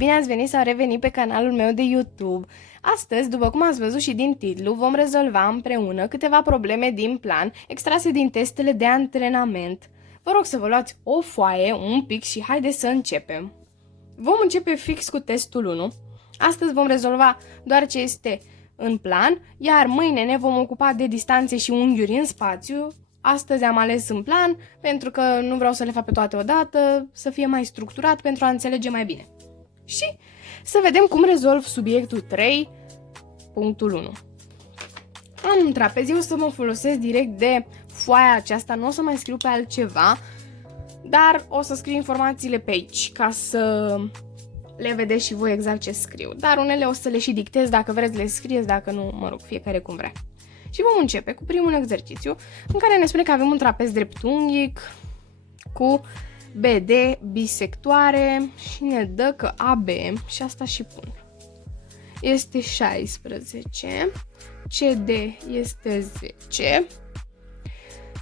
bine ați venit sau revenit pe canalul meu de YouTube. Astăzi, după cum ați văzut și din titlu, vom rezolva împreună câteva probleme din plan extrase din testele de antrenament. Vă rog să vă luați o foaie, un pic și haideți să începem. Vom începe fix cu testul 1. Astăzi vom rezolva doar ce este în plan, iar mâine ne vom ocupa de distanțe și unghiuri în spațiu. Astăzi am ales în plan pentru că nu vreau să le fac pe toate odată, să fie mai structurat pentru a înțelege mai bine. Și să vedem cum rezolv subiectul 3, punctul 1. Am un trapez, eu o să mă folosesc direct de foaia aceasta, nu o să mai scriu pe altceva, dar o să scriu informațiile pe aici, ca să le vedeți și voi exact ce scriu. Dar unele o să le și dictez, dacă vreți le scrieți, dacă nu, mă rog, fiecare cum vrea. Și vom începe cu primul exercițiu, în care ne spune că avem un trapez dreptunghic cu BD bisectoare și ne dă că AB, și asta și pun, este 16, CD este 10,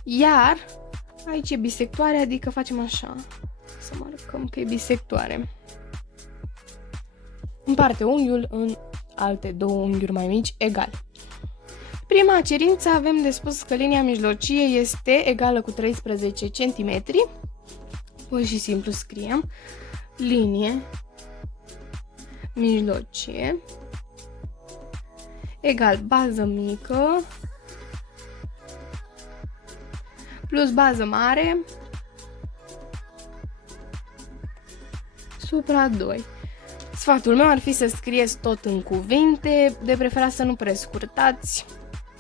iar aici e bisectoare, adică facem așa, să marcăm că e bisectoare. Împarte unghiul în alte două unghiuri mai mici egal. Prima cerință avem de spus că linia mijlocie este egală cu 13 cm. Pur și simplu scriem linie mijlocie egal bază mică plus bază mare supra 2. Sfatul meu ar fi să scrieți tot în cuvinte, de preferat să nu prescurtați,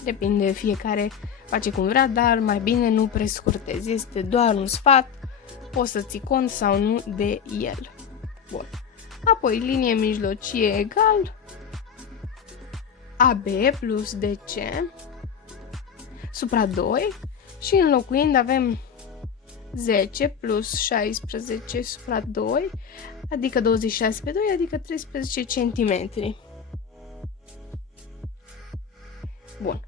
depinde, fiecare face cum vrea, dar mai bine nu prescurtezi, este doar un sfat, poți să ții cont sau nu de el. Bun. Apoi linie mijlocie egal AB plus DC supra 2 și înlocuind avem 10 plus 16 supra 2, adică 26 pe 2, adică 13 cm. Bun.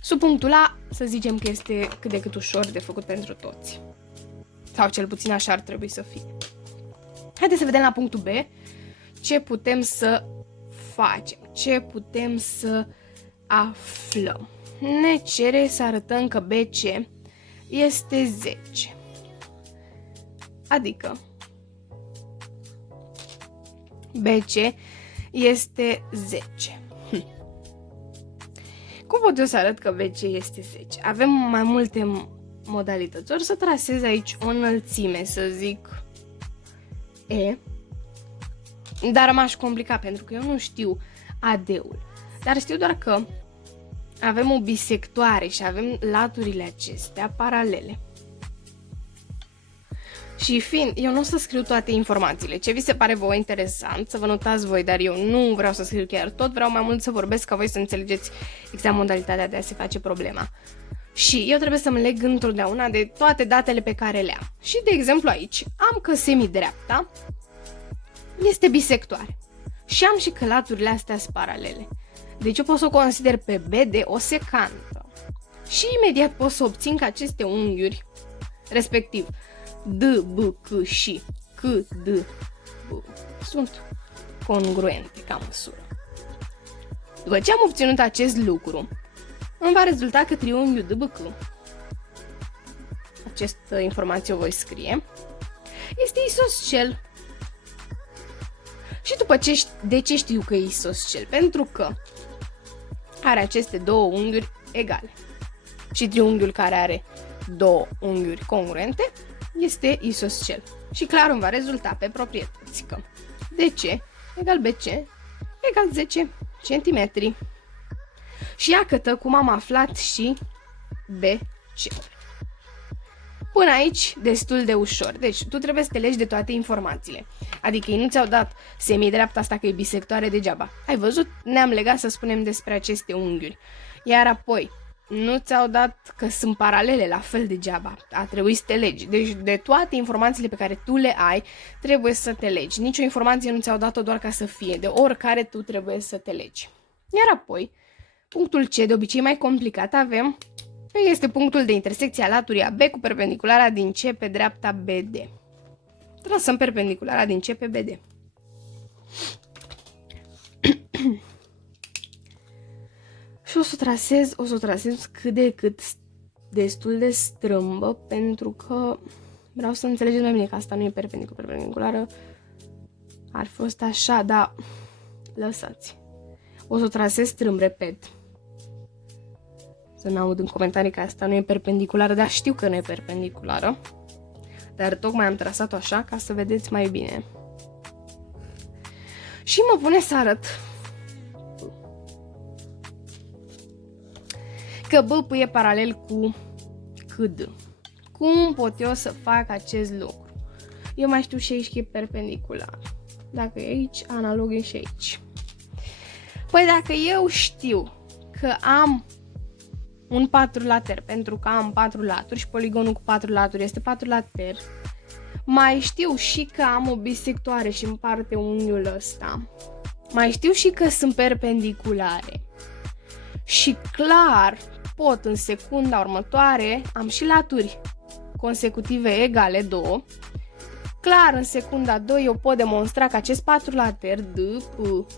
Sub punctul A, să zicem că este cât de cât ușor de făcut pentru toți. Sau cel puțin așa ar trebui să fie. Haideți să vedem la punctul B ce putem să facem, ce putem să aflăm. Ne cere să arătăm că BC este 10. Adică BC este 10. Cum pot eu să arăt că BC este 10? Avem mai multe modalități. Ori să trasez aici o înălțime, să zic E, dar m-aș complica pentru că eu nu știu AD-ul. Dar știu doar că avem o bisectoare și avem laturile acestea paralele. Și fiind, eu nu o să scriu toate informațiile, ce vi se pare vouă interesant, să vă notați voi, dar eu nu vreau să scriu chiar tot, vreau mai mult să vorbesc ca voi să înțelegeți exact modalitatea de a se face problema. Și eu trebuie să-mi leg întotdeauna de toate datele pe care le am. Și, de exemplu, aici am că semidreapta este bisectoare și am și că laturile astea sunt paralele. Deci eu pot să o consider pe B de o secantă. Și imediat pot să obțin că aceste unghiuri, respectiv D, B, C și C, D, B, sunt congruente ca măsură. După ce am obținut acest lucru, îmi va rezulta că triunghiul DBQ, această informație o voi scrie, este isoscel. Și după ce, de ce știu că e isoscel? Pentru că are aceste două unghiuri egale. Și triunghiul care are două unghiuri congruente este isoscel. Și clar îmi va rezulta pe proprietăți că DC egal BC egal 10 cm. Și iată cum am aflat și BC. Până aici, destul de ușor. Deci, tu trebuie să te legi de toate informațiile. Adică ei nu ți-au dat semidreapta asta că e bisectoare degeaba. Ai văzut? Ne-am legat să spunem despre aceste unghiuri. Iar apoi, nu ți-au dat că sunt paralele la fel degeaba. A trebuit să te legi. Deci, de toate informațiile pe care tu le ai, trebuie să te legi. Nici o informație nu ți-au dat-o doar ca să fie. De oricare tu trebuie să te legi. Iar apoi, punctul C, de obicei mai complicat, avem că este punctul de intersecție a laturii AB cu perpendiculara din C pe dreapta BD. Trasăm perpendiculara din C pe BD. Și o să o trasez cât de cât destul de strâmbă, pentru că vreau să înțelegeți mai bine că asta nu e perpendiculară. Ar fi fost așa, dar lăsați. O să o trasez strâmb, repet. Să n-aud în comentarii că asta nu e perpendiculară, dar știu că nu e perpendiculară. Dar tocmai am trasat-o așa ca să vedeți mai bine. Și mă pune să arăt că B e paralel cu D. Cum pot eu să fac acest lucru? Eu mai știu și aici că e perpendicular. Dacă e aici, analog e și aici. Păi dacă eu știu că am un patrulater, pentru că am 4 laturi și poligonul cu 4 laturi este patrulater, mai știu și că am o bisectoare și împarte unghiul ăsta, mai știu și că sunt perpendiculare și clar pot în secunda următoare, am și laturi consecutive egale, 2. Clar în secunda 2 eu pot demonstra că acest patrulater DP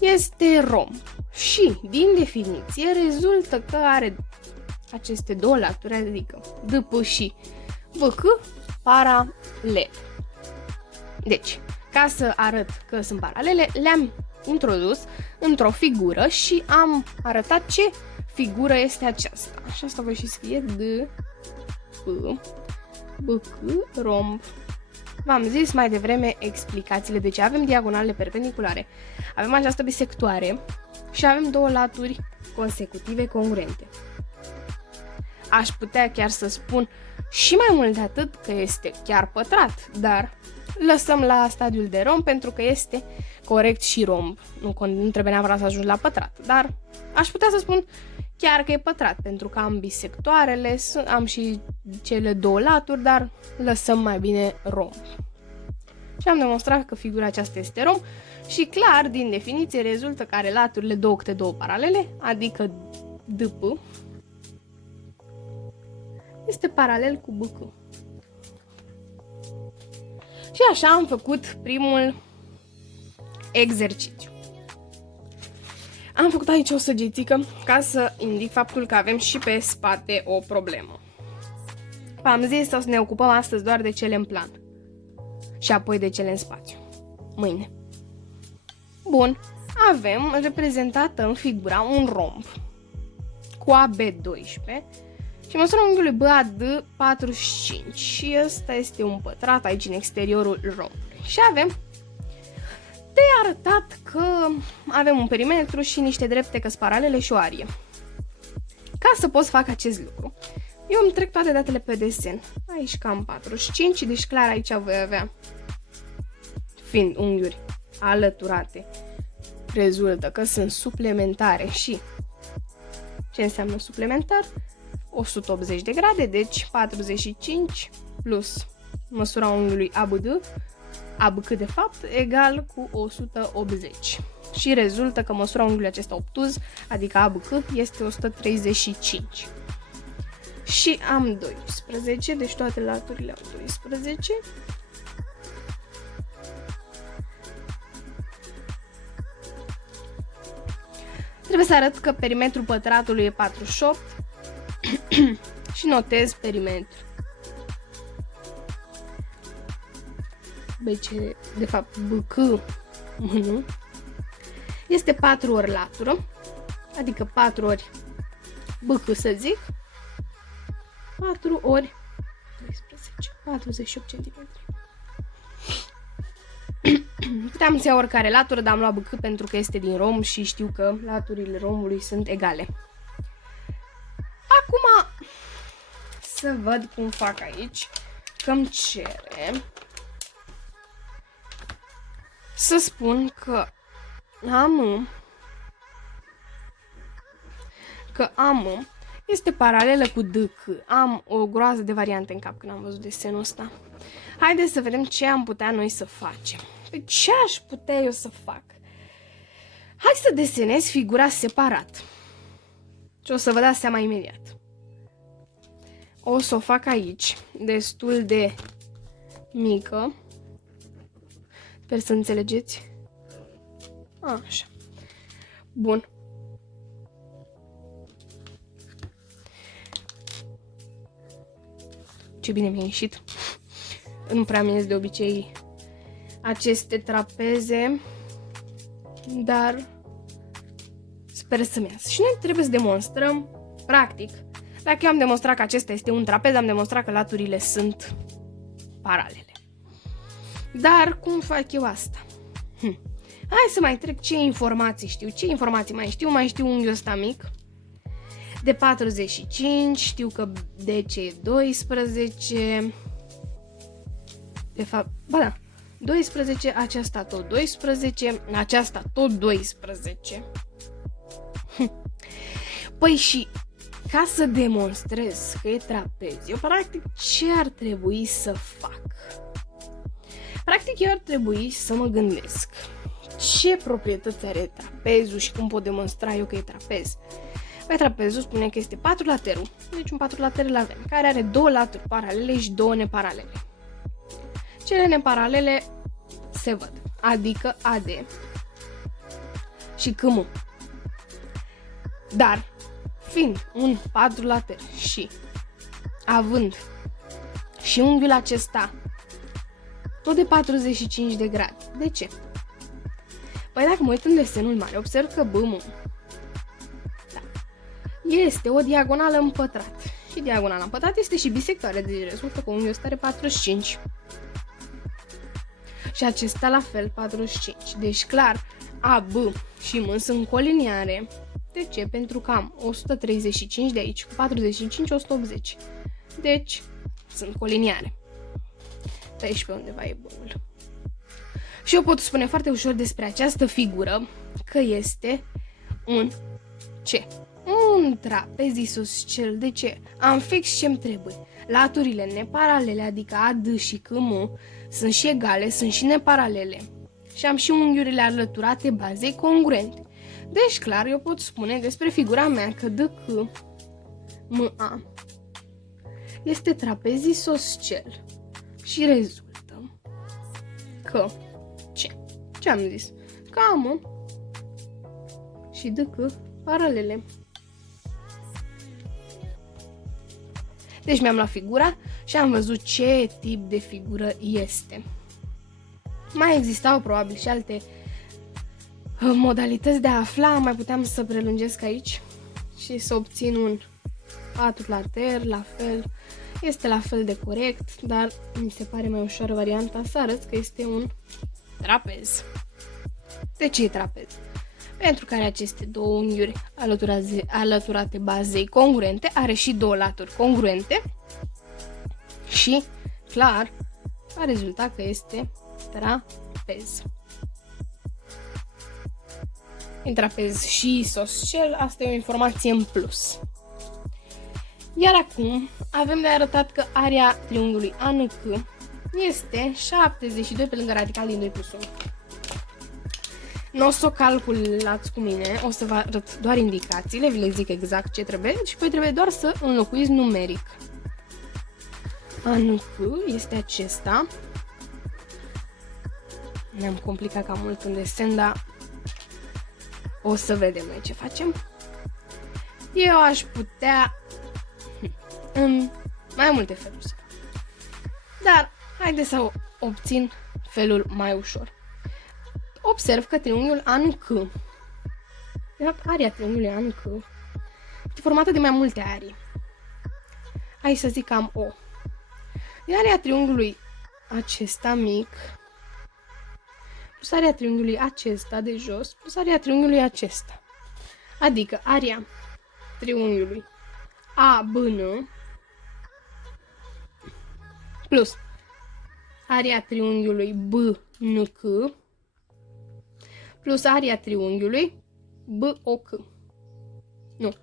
este romb. Și din definiție rezultă că are aceste două laturi, adică DP și VC paralele. Deci, ca să arăt că sunt paralele, le-am introdus într-o figură și am arătat ce figură este aceasta. Și asta voi și scrie BC romb. V-am zis mai devreme explicațiile de ce avem diagonale perpendiculare. Avem această bisectoare și avem două laturi consecutive congruente. Aș putea chiar să spun și mai mult de atât că este chiar pătrat, dar lăsăm la stadiul de romb pentru că este corect și romb. Nu trebuie neapărat să ajung la pătrat, dar aș putea să spun chiar că e pătrat pentru că am bisectoarele, am și cele două laturi, dar lăsăm mai bine romb. Și am demonstrat că figura aceasta este romb și clar, din definiție, rezultă că are laturile 2 câte 2 paralele, adică DP este paralel cu BC. Și așa am făcut primul exercițiu. Am făcut aici o săgețică ca să indic faptul că avem și pe spate o problemă. Am zis să ne ocupăm astăzi doar de cele în plan și apoi de cele în spațiu. Mâine. Bun, avem reprezentată în figura un romb cu AB12 și măsura unghiului BAD 45 și ăsta este un pătrat aici în exteriorul rombului. Și avem de arătat că avem un perimetru și niște drepte că sunt paralele și o arie. Ca să pot să fac acest lucru, eu îmi trec toate datele pe desen. Aici cam 45, deci clar aici voi avea, fiind unghiuri alăturate, rezultă că sunt suplementare și ce înseamnă suplementar? 180 de grade, deci 45 plus măsura unghiului ABC de fapt, egal cu 180. Și rezultă că măsura unghiului acesta obtuz, adică ABC, este 135. Și am 12, deci toate laturile au 12. Trebuie să arăt că perimetrul pătratului e 48 și notez perimetru. BC, de fapt BC este 4 ori latură, adică 4 ori BC să zic, 4 ori 12, 48 cm. Puteam să iau oricare latură, dar am luat BC pentru că este din romb și știu că laturile rombului sunt egale. Acum să văd cum fac aici, că îmi cere să spun că AM este paralelă cu DK. Am o groază de variante în cap când am văzut desenul ăsta. Haideți să vedem ce am putea noi să facem. Păi ce aș putea eu să fac? Hai să desenez figura separat. Și o să vă dați seama imediat. O să o fac aici, destul de mică. Sper să înțelegeți. Așa. Bun. Ce bine mi-a ieșit. Nu prea mi-e de obicei aceste trapeze, dar sper să-mi iasă. Și noi trebuie să demonstrăm, practic, dacă eu am demonstrat că acesta este un trapez, am demonstrat că laturile sunt paralele. Dar cum fac eu asta? Hai să mai trec ce informații știu. Ce informații mai știu? Mai știu unghiul ăsta mic de 45, știu că DC e 12, de fapt, ba da, 12, aceasta tot 12, aceasta tot 12. Păi și ca să demonstrez că e trapez, eu practic ce ar trebui să fac? Practic eu ar trebui să mă gândesc ce proprietăți are trapezul și cum pot demonstra eu că e trapez. Păi trapezul spune că este patrulaterul, deci un patrulater avem, care are două laturi paralele și două neparalele. Cele neparalele se văd, adică AD și CM. Dar, fiind un patrulater și având și unghiul acesta tot de 45 de grade, de ce? Păi dacă mă uit în desenul mare, observ că BM este o diagonală împătrată. Și diagonala împătrată este și bisectoare, deci rezultă că unghiul ăsta are 45. Și acesta la fel 45. Deci clar, AB și M sunt coliniare. De ce? Pentru că am 135 de aici cu 45, 180. Deci sunt coliniare. Pe aici pe undeva e bunul. Și eu pot spune foarte ușor despre această figură că este un ce? Un trapez isoscel. De ce? Am fix ce-mi trebuie. Laturile neparalele, adică AD și CM, sunt și egale, sunt și neparalele. Și am și unghiurile alăturate bazei congruente. Deci, clar, eu pot spune despre figura mea că DK MA este trapez isoscel. Și rezultă că ce? Ce am zis? Că am și DK paralele. Deci mi-am luat figura și am văzut ce tip de figură este. Mai existau probabil și alte modalități de a afla, mai puteam să prelungesc aici și să obțin un patrulater, la fel, este la fel de corect, dar mi se pare mai ușoară varianta să arăt că este un trapez. De ce e trapez? Pentru că are aceste două unghiuri alăturate bazei congruente, are și două laturi congruente și, clar, a rezultat că este trapez. E trapez și isoscel, asta e o informație în plus. Iar acum avem de arătat că area triunghiului ANC este 72 pe lângă radical din 2 plus 1. Nu o să o calculați cu mine, o să vă arăt doar indicațiile, vi le zic exact ce trebuie și poi trebuie doar să înlocuiți numeric. ANC este acesta. Ne-am complicat cam mult în desen, dar o să vedem noi ce facem. Eu aș putea în mai multe feluri să fac. Dar haideți să obțin felul mai ușor. Observ că triunghiul ANC, de fapt area triunghiului ANC, este formată de mai multe arii. Hai să zic că am O. E area triunghiului acesta mic, plus area triunghiului acesta de jos, plus area triunghiului acesta. Adică area triunghiului ABN plus area triunghiului BNC plus area triunghiului BOC. Nu,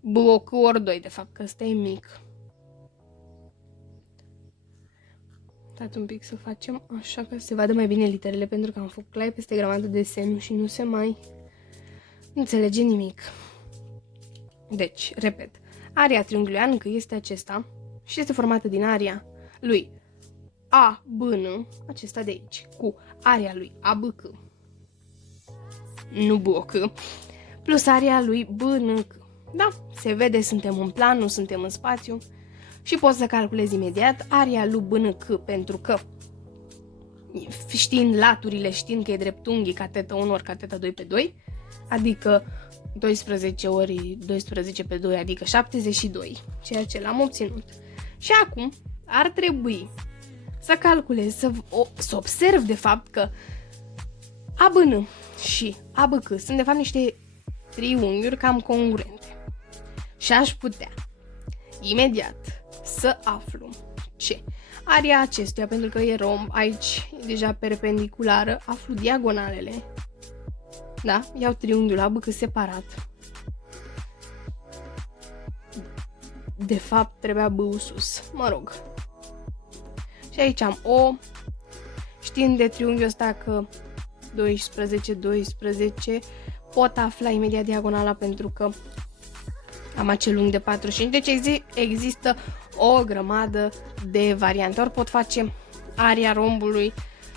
BOC ori 2, de fapt, că ăsta e mic. Stați un pic să facem așa ca să se vadă mai bine literele, pentru că am făcut clai peste grămadă de semn și nu se mai înțelege nimic. Deci, repet, area triunghiului ANC este acesta și este formată din area lui A, B, N, acesta de aici, cu area lui A, B, C, nu B, O, C, plus area lui B, N, C. Da, se vede, suntem în plan, nu suntem în spațiu și poți să calculezi imediat area lui B, N, C, pentru că știind laturile, știind că e dreptunghi cateta 1 ori cateta 2 pe 2, adică 12 ori 12 pe 2, adică 72, ceea ce l-am obținut. Și acum ar trebui să calculez, să observ de fapt că ABN și ABC sunt de fapt niște triunghiuri cam congruente. Și aș putea imediat să aflu ce area acestuia, pentru că e romb, aici e deja perpendiculară, aflu diagonalele. Da? Iau triunghiul ABC separat. De fapt, trebuia B-ul sus. Mă rog. Și aici am O. Știind de triunghiul ăsta că 12, 12, pot afla imediat diagonala pentru că am acel unghi de 45. Deci există o grămadă de variante. Ori pot face area rombului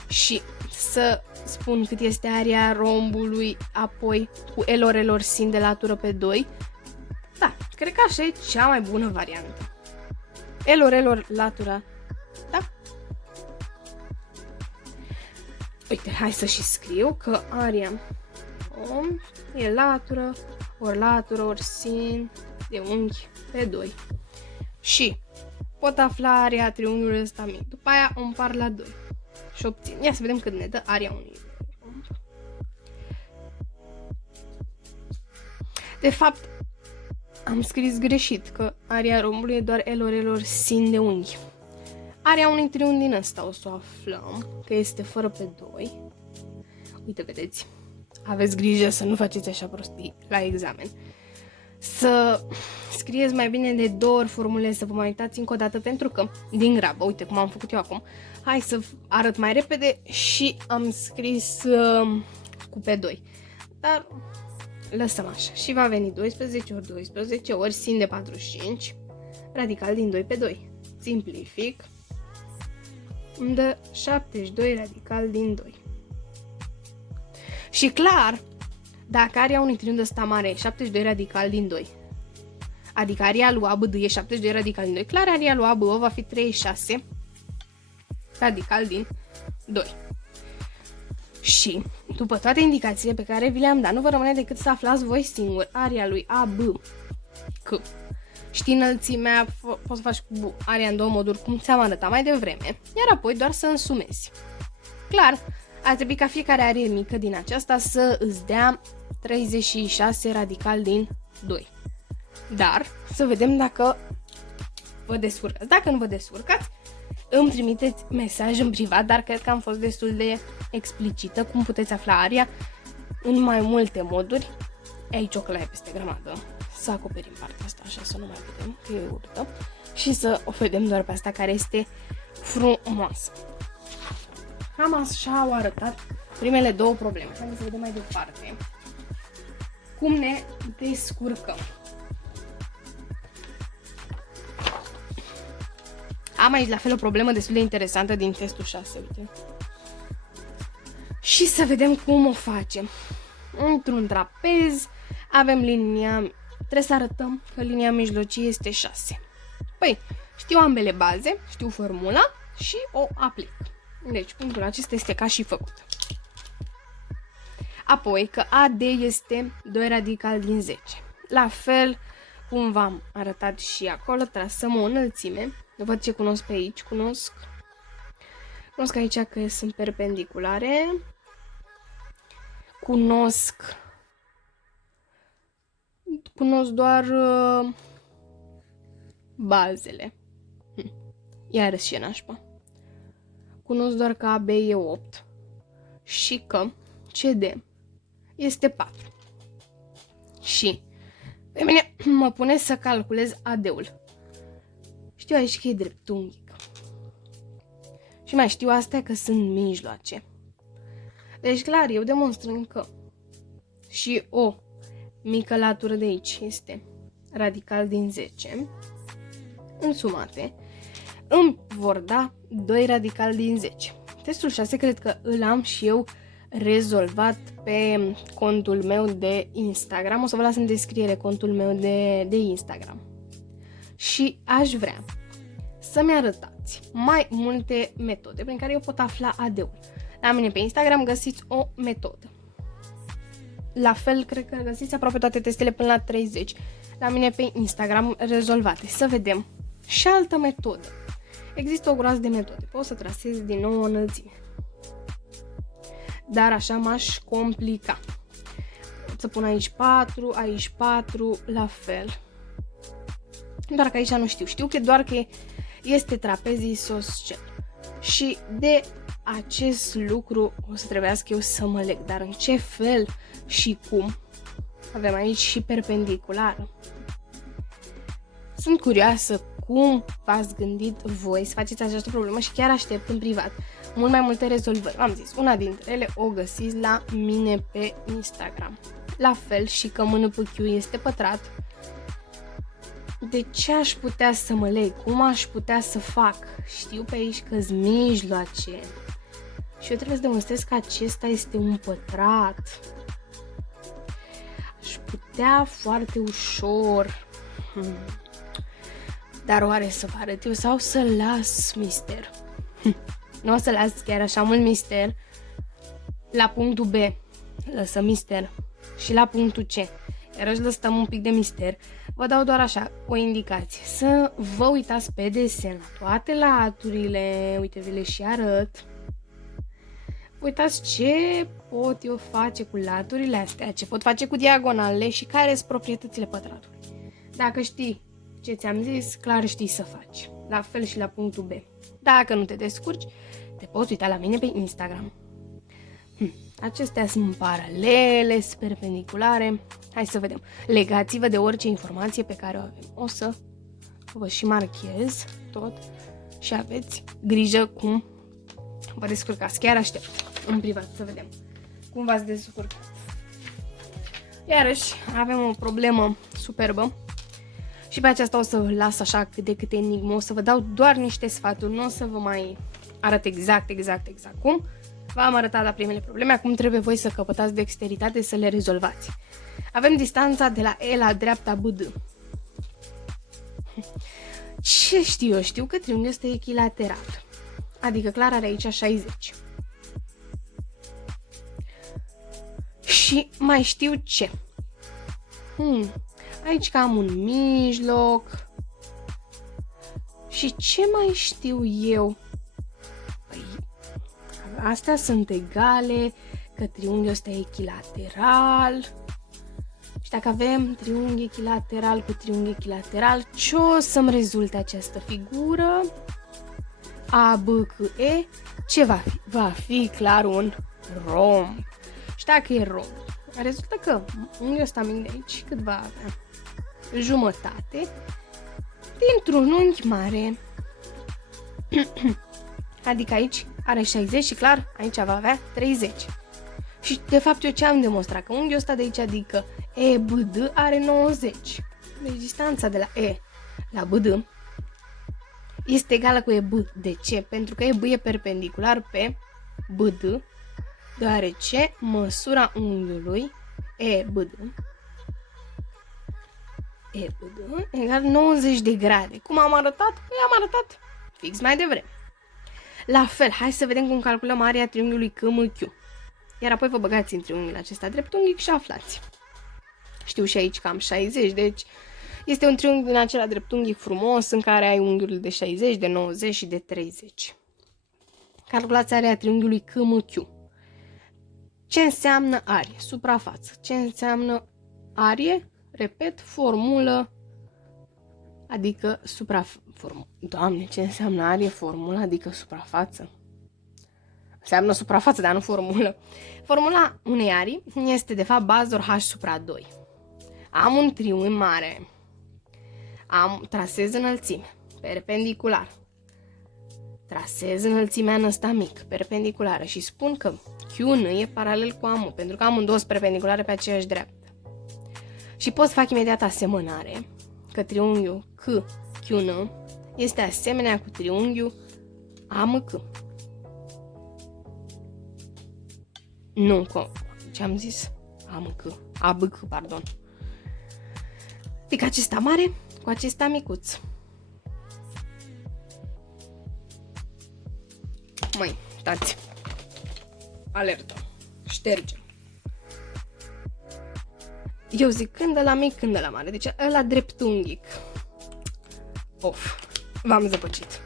și să spun cât este area rombului, apoi cu L sin de latură pe 2. Da, cred că așa e cea mai bună variantă. L latura. Da? Uite, hai să și scriu că area e latură, ori sin de unghi pe 2. Și pot afla area triunghiului ăsta mic. După aia o împart la 2 și obțin. Ia să vedem cât ne dă area unui romb. De fapt, am scris greșit că area rombului e doar L sin de unghi. Area unui triunghi din ăsta o să o aflăm, că este fără pe 2. Uite, vedeți, aveți grijă să nu faceți așa prostii la examen. Să scrieți mai bine de 2 ori formule, să vă mai uitați încă o dată, pentru că, din grabă, uite cum am făcut eu acum, hai să arăt mai repede și am scris cu pe 2. Dar lăsăm așa. Și va veni 12 ori 12 ori sin de 45, radical din 2 pe 2. Simplific. Îmi dă 72 radical din 2. Și clar, dacă area unui triunghi ăsta mare e 72 radical din 2, adică area lui ABD e 72 radical din 2, clar area lui ABO va fi 36 radical din 2. Și, după toate indicațiile pe care vi le-am dat, nu vă rămâne decât să aflați voi singuri area lui AB, că știi înălțimea, poți să faci cu area în două moduri, cum ți-am arătat mai devreme, iar apoi doar să însumezi. Clar, ar trebui ca fiecare arie mică din aceasta să îți dea 36 radical din 2. Dar, să vedem dacă vă descurcați. Dacă nu vă descurcați, îmi trimiteți mesaj în privat, dar cred că am fost destul de explicită cum puteți afla area în mai multe moduri. E aici o călaie peste grămadă. Să acoperim partea asta așa să nu mai vedem, că e urâtă. Și să o vedem doar pe asta care este frumoasă. Cam așa au arătat primele două probleme. Haideți să vedem mai departe cum ne descurcăm. Am aici la fel o problemă destul de interesantă din testul 6, uite. Și să vedem cum o facem. Într-un trapez avem linia, trebuie să arătăm că linia mijlocie este 6. Păi, știu ambele baze, știu formula și o aplic. Deci, punctul acesta este ca și făcut. Apoi, că AD este 2 radical din 10. La fel, cum v-am arătat și acolo, trasăm o înălțime. Văd ce cunosc pe aici, cunosc aici că sunt perpendiculare. Cunosc doar bazele. Iarăși și nașpa. Cunosc doar că AB e 8 și că CD este 4. Și pe mine mă pune să calculez AD-ul. Știu aici că e dreptunghic. Și mai știu astea că sunt mijloace. Deci clar, eu demonstrând că și o mică latură de aici este radical din 10 însumate, îmi vor da 2 radical din 10. Testul 6 cred că îl am și eu rezolvat pe contul meu de Instagram. O să vă las în descriere contul meu de Instagram. Și aș vrea să-mi arătați mai multe metode prin care eu pot afla AD-ul. La mine pe Instagram găsiți o metodă. La fel, cred că găsiți aproape toate testele până la 30. La mine pe Instagram rezolvate. Să vedem. Și altă metodă. Există o groază de metode. Poți să trasezi din nou o înălțime. Dar așa m-aș complica. Pot să pun aici 4, aici 4, la fel. Doar că aici nu știu. Știu că doar că este trapezii isoscel. Și de acest lucru o să trebuiască eu să mă leg. Dar în ce fel și cum? Avem aici și perpendiculară. Sunt curioasă cum v-ați gândit voi să faceți această problemă și chiar aștept în privat mult mai multe rezolvări. V-am zis, una dintre ele o găsiți la mine pe Instagram. La fel și că MNPQ este pătrat. De ce aș putea să mă leg? Cum aș putea să fac? Știu pe aici că-s mijloace. Și eu trebuie să demonstrez că acesta este un pătrat. Aș putea foarte ușor. Dar oare să vă arăt eu sau să las mister? Nu o să las chiar așa mult mister. La punctul B lăsăm mister. Și la punctul C iarăși lăsăm un pic de mister. Vă dau doar așa o indicație. Să vă uitați pe desen la toate laturile. Uite, vi le și arăt. Uitați ce pot eu face cu laturile astea, ce pot face cu diagonalele și care sunt proprietățile pătratului. Dacă știi ce ți-am zis, clar știi să faci. La fel și la punctul B. Dacă nu te descurci, te poți uita la mine pe Instagram. Acestea sunt paralele, sunt perpendiculare. Hai să vedem. Legați-vă de orice informație pe care o avem. O să vă și marchez tot și aveți grijă cum vă descurcați. Chiar aștept în privat să vedem cum v-ați descurcat. Iarăși avem o problemă superbă. Și pe aceasta o să vă las așa cât de câte enigmă, o să vă dau doar niște sfaturi, nu o să vă mai arăt exact cum. V-am arătat la primele probleme, acum trebuie voi să căpătați dexteritate să le rezolvați. Avem distanța de la E la dreapta BD. Ce știu eu? Știu că triunghiul este echilateral, adică clar are aici 60. Și mai știu ce. Aici că am un mijloc. Și ce mai știu eu? Păi, astea sunt egale, că triunghiul ăsta e echilateral. Și dacă avem triunghi echilateral cu triunghi echilateral, ce o să-mi rezulte această figură? A, B, C, E, ce va fi? Va fi clar un romb. Și dacă e romb, rezultă că unghiul ăsta mic de aici cât va avea? Jumătate dintr-un unghi mare. Adică aici are 60 și clar aici va avea 30. Și de fapt eu ce am demonstrat? Că unghiul ăsta de aici, adică EBD, are 90. Deci distanța de la E la BD este egală cu EB. De ce? Pentru că EB e perpendicular pe BD, deoarece măsura unghiului EBD egal 90 de grade. Cum am arătat? Păi am arătat fix mai devreme. La fel, hai să vedem cum calculăm area triunghiului KMQ. Iar apoi vă băgați în triunghiul acesta dreptunghic și aflați. Știu și aici că am 60, deci este un triunghi din acela dreptunghic frumos în care ai unghiurile de 60, de 90 și de 30. Calculați area triunghiului KMQ. Ce înseamnă arie? Suprafață. Ce înseamnă arie? Repet, formulă, adică suprafață. Doamne, ce înseamnă arie? Formulă, adică suprafață. Înseamnă suprafață, dar nu formulă. Formula unei arii este, de fapt, bazor H supra 2. Am un triunghi mare. Trasez înălțime, perpendicular. Trasez înălțimea în ăsta mic, perpendiculară. Și spun că Q1 e paralel cu AM, pentru că amândouă sunt perpendiculare pe aceeași dreaptă. Și pot să fac imediat asemănare că triunghiul KQN este asemenea cu triunghiul AMC. Nu, ce am zis? ABC, pardon. Adică acesta mare cu acesta micuț. Măi, tați. Alertă. Ștergem. Eu zic când de la mic, când de la mare. Deci ăla dreptunghic. Of, v-am zăpăcit.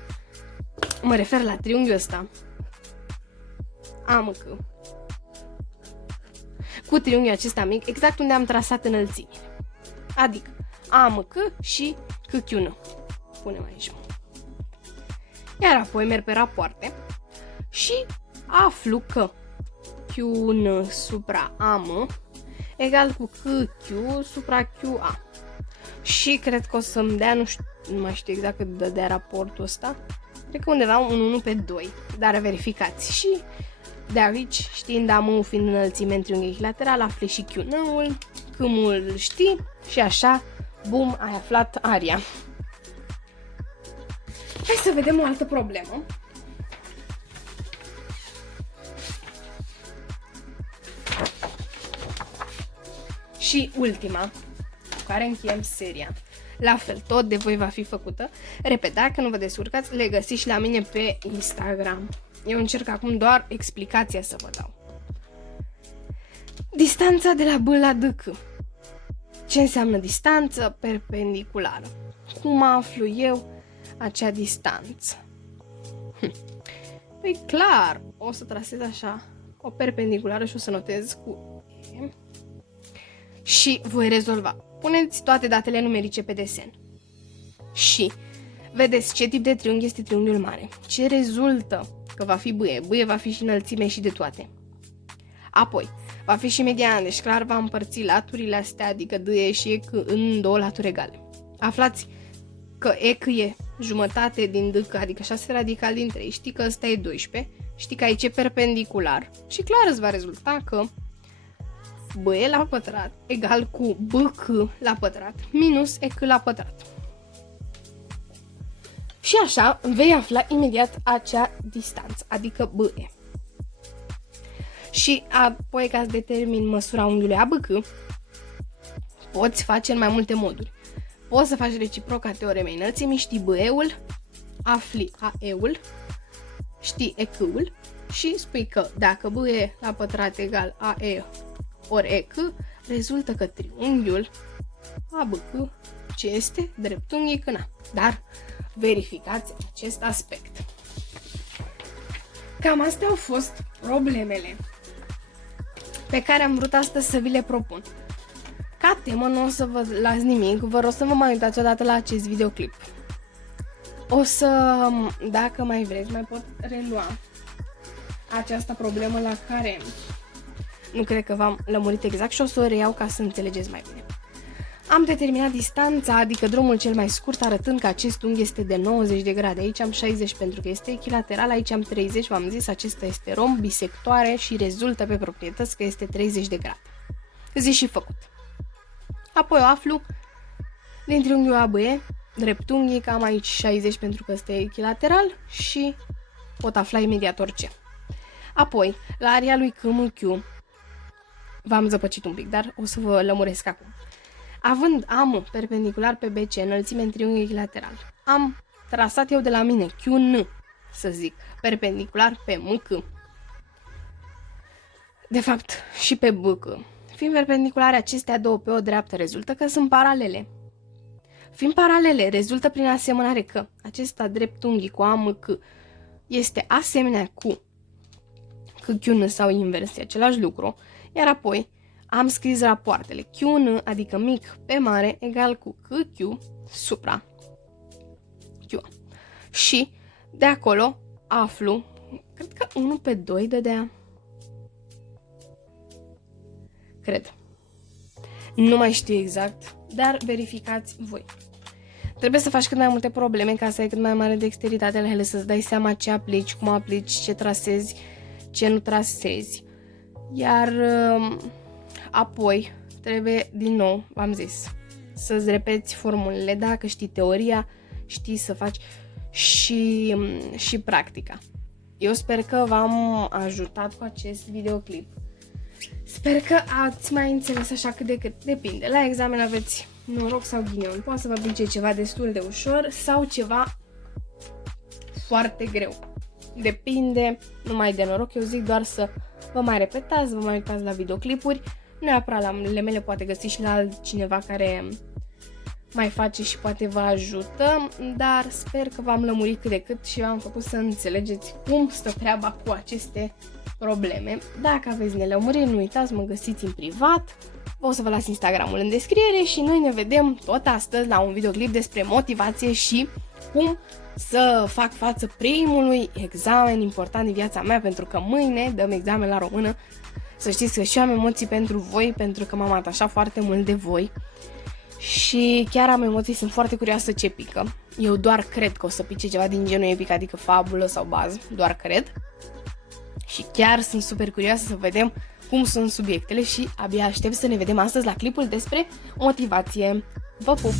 Mă refer la triunghiul ăsta. AMC. Cu triunghiul acesta mic, exact unde am trasat înălțimile. Adică AMC și CQ. Punem aici. Iar apoi merg pe rapoarte și aflu că Q1 supra AM egal cu QQ supra QA. Și cred că o să-mi dea, nu mai știu exact cât dădea raportul ăsta, cred că undeva un 1 pe 2, dar verificați. Și de aici, știind AM-ul fiind înălțime în triunghi echilateral, afli și Q9-ul, câmul îl știi și așa, bum, ai aflat aria. Hai să vedem o altă problemă. Și ultima, cu care încheiem seria. La fel, tot de voi va fi făcută. Repet, dacă nu vă descurcați, le găsiți și la mine pe Instagram. Eu încerc acum doar explicația să vă dau. Distanța de la B la DK. Ce înseamnă distanță perpendiculară? Cum aflu eu acea distanță? Păi clar, o să trasez așa o perpendiculară și o să notez cu E. Și voi rezolva. Puneți toate datele numerice pe desen. Și vedeți ce tip de triunghi este triunghiul mare. Ce rezultă că va fi bâie. Bâie va fi și înălțime și de toate. Apoi, va fi și median, deci clar va împărți laturile astea, adică DE și EC în două laturi egale. Aflați că EC e jumătate din DK, adică 6 radical din 3. Știi că ăsta e 12. Știi că aici e perpendicular. Și clar îți va rezulta că BE la pătrat egal cu BC la pătrat minus EC la pătrat. Și așa vei afla imediat acea distanță, adică BE. Și apoi, ca să determini măsura unghiului ABC, poți face în mai multe moduri. Poți să faci reciproca teoremei înălțimii, știi BE-ul, afli AE-ul, știi EC-ul și spui că dacă BE la pătrat egal AE ori EC, rezultă că triunghiul ABC ce este dreptunghic în A. Dar verificați acest aspect. Cam astea au fost problemele pe care am vrut astăzi să vi le propun. Ca temă nu o să vă las nimic, vă rog să vă mai uitați odată la acest videoclip. O să, dacă mai vreți, mai pot relua această problemă la care nu cred că v-am lămurit exact și o să o reiau ca să înțelegeți mai bine. Am determinat distanța, adică drumul cel mai scurt, arătând că acest unghi este de 90 de grade. Aici am 60 pentru că este echilateral, aici am 30, v-am zis, acesta este romb, bisectoare și rezultă pe proprietăți că este 30 de grade. Zi și făcut. Apoi o aflu din triunghiul ABE, dreptunghic, am aici 60 pentru că este echilateral și pot afla imediat orice. Apoi, la aria lui QMQ, v-am zăpăcit un pic, dar o să vă lămuresc acum. Având AM perpendicular pe BC, înălțime în triunghi echilateral, am trasat eu de la mine QN, să zic, perpendicular pe MC. De fapt, și pe BC. Fiind perpendiculare acestea două pe o dreaptă, rezultă că sunt paralele. Fiind paralele, rezultă prin asemănare că acesta dreptunghi cu AMC este asemenea cu QN sau invers, e același lucru, iar apoi am scris rapoartele Q1, adică mic pe mare, egal cu QQ supra QA. Și de acolo aflu, cred că 1 pe 2 dădea. Cred. Nu mai știu exact, dar verificați voi. Trebuie să faci cât mai multe probleme ca să ai cât mai mare dexteritate la ele, să-ți dai seama ce aplici, cum aplici, ce trasezi, ce nu trasezi. Iar apoi trebuie, din nou, v-am zis, să-ți repeți formulele dacă știi teoria știi să faci și practica. Eu sper că v-am ajutat cu acest videoclip. Sper că ați mai înțeles așa cât de cât. Depinde. La examen aveți noroc sau ghinion. Poate să vă aplice ceva destul de ușor sau ceva foarte greu. Depinde numai de noroc. Eu zic doar să vă mai repetați, vă mai uitați la videoclipuri. Nu neapărat la ale mele, poate găsiți și la altcineva care mai face și poate vă ajută, dar sper că v-am lămurit cât de cât și v-am făcut să înțelegeți cum stă treaba cu aceste probleme. Dacă aveți nelămuriri, nu uitați, mă găsiți în privat, o să vă las Instagramul în descriere și noi ne vedem tot astăzi la un videoclip despre motivație și cum să fac față primului examen important din viața mea, pentru că mâine dăm examen la română. Să știți că și eu am emoții pentru voi, pentru că m-am atașat foarte mult de voi și chiar am emoții, sunt foarte curioasă ce pică. Eu doar cred că o să pice ceva din genul epic, adică fabulă sau bază, doar cred. Și chiar sunt super curioasă să vedem cum sunt subiectele și abia aștept să ne vedem astăzi la clipul despre motivație. Vă pup!